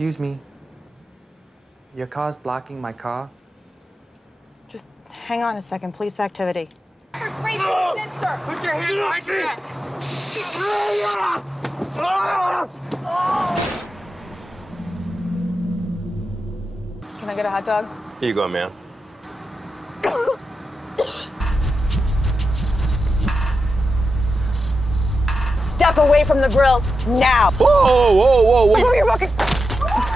Excuse me. Your car's blocking my car? Just hang on a second. Police activity. Put your hands behind your back. Can I get a hot dog? Here you go, man. Step away from the grill now. Whoa, whoa, whoa, whoa. Move your fucking...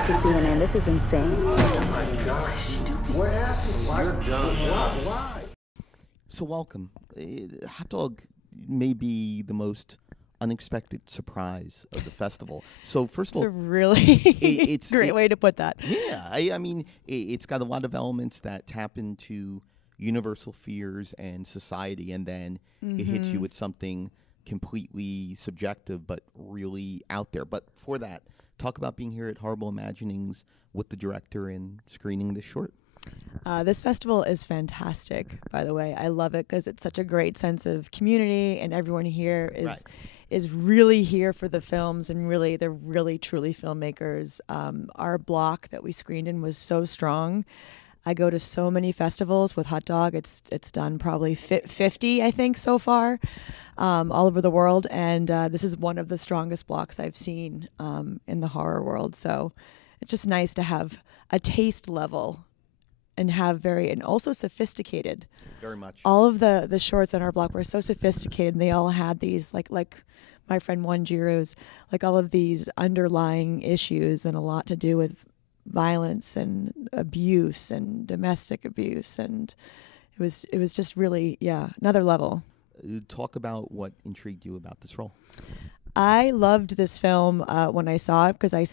CNN, this is insane. Oh my gosh. What happened? Why? You're done. Why? So welcome. Hot dog may be the most unexpected surprise of the festival. So first of all, it's a really great way to put that. Yeah, I mean, it's got a lot of elements that tap into universal fears and society, and then it hits you with something completely subjective but really out there. But for that, talk about being here at Horrible Imaginings with the director and screening this short. This festival is fantastic, by the way. I love it because it's such a great sense of community, and everyone here is really here for the films, and really they're really truly filmmakers. Our block that we screened in was so strong. I go to so many festivals with Hot Dog. It's done probably 50, I think, so far, all over the world, and this is one of the strongest blocks I've seen in the horror world. So it's just nice to have a taste level and also sophisticated. Very much. All of the shorts on our block were so sophisticated, and they all had these like my friend Jiro's, like all of these underlying issues, and a lot to do with violence and abuse and domestic abuse, and it was just really another level. Talk about what intrigued you about this role. I loved this film when I saw it because I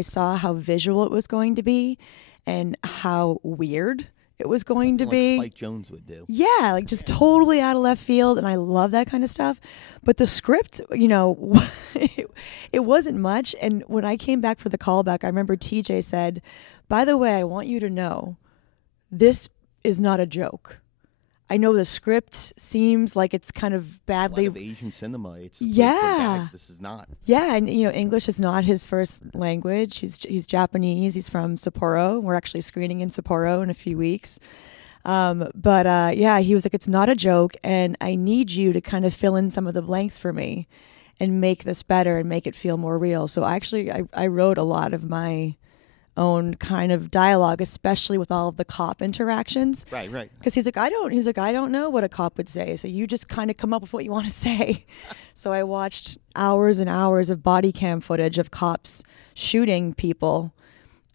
saw how visual it was going to be and how weird it was going to be. Like Spike Jonze would do. Yeah, like just totally out of left field, and I love that kind of stuff. But the script, it wasn't much. And when I came back for the callback, I remember TJ said, "By the way, I want you to know, this is not a joke. I know the script seems like it's kind of badly." A lot of Asian cinema. It's this is not. Yeah, and English is not his first language. He's Japanese. He's from Sapporo. We're actually screening in Sapporo in a few weeks. He was like, "It's not a joke, and I need you to kind of fill in some of the blanks for me, and make this better and make it feel more real." So I wrote a lot of my own kind of dialogue, especially with all of the cop interactions. Right. Because he's like, I don't know what a cop would say. So you just kind of come up with what you want to say. So I watched hours and hours of body cam footage of cops shooting people,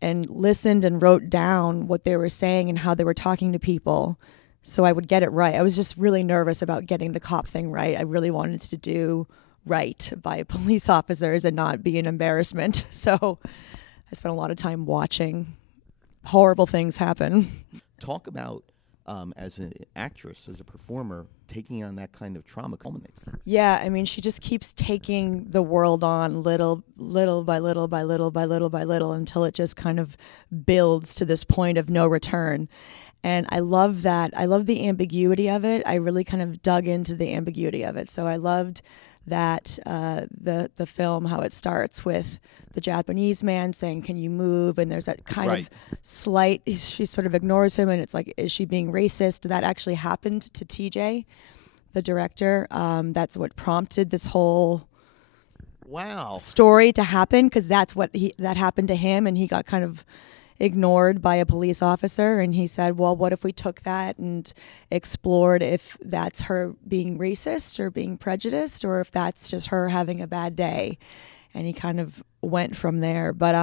and listened and wrote down what they were saying and how they were talking to people, so I would get it right. I was just really nervous about getting the cop thing right. I really wanted to do right by police officers and not be an embarrassment. So I spent a lot of time watching horrible things happen. Talk about, as an actress, as a performer, taking on that kind of trauma culminates. Yeah, I mean, she just keeps taking the world on little by little by little by little by little until it just kind of builds to this point of no return. And I love that. I love the ambiguity of it. I really kind of dug into the ambiguity of it. So I loved that the film, how it starts with the Japanese man saying, "Can you move?" And there's that kind of slight, she sort of ignores him, and it's like, is she being racist? That actually happened to TJ, the director. That's what prompted this whole story to happen, because that happened to him, and he got kind of ignored by a police officer, and he said, well, what if we took that and explored if that's her being racist or being prejudiced, or if that's just her having a bad day. And he kind of went from there. But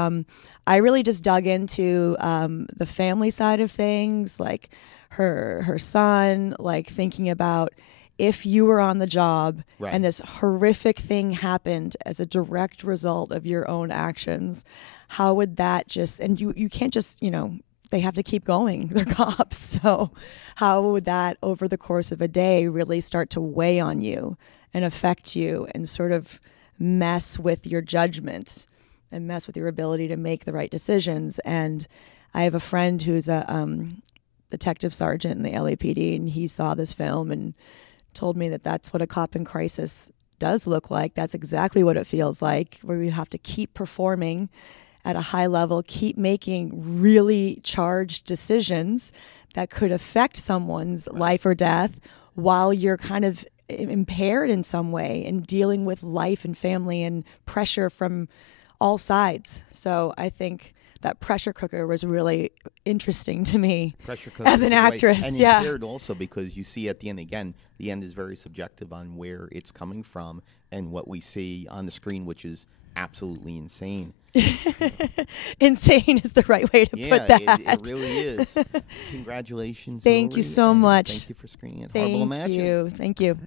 I really just dug into the family side of things, like her son, like thinking about if you were on the job and this horrific thing happened as a direct result of your own actions, how would that just, and you can't just, they have to keep going. They're cops. So how would that over the course of a day really start to weigh on you and affect you and sort of mess with your judgments and mess with your ability to make the right decisions? And I have a friend who's a detective sergeant in the LAPD, and he saw this film and told me that that's what a cop in crisis does look like. That's exactly what it feels like, where you have to keep performing at a high level, keep making really charged decisions that could affect someone's life or death while you're kind of impaired in some way and dealing with life and family and pressure from all sides. So I think that pressure cooker was really interesting to me Pressure cooker as an is right. actress. And yeah. impaired also because you see at the end, again, the end is very subjective on where it's coming from and what we see on the screen, which is absolutely insane. Insane is the right way to put that. It really is. Congratulations. Thank you Hilary, so and much. Thank you for screening it. Horrible Thank Imagine. you. Thank you.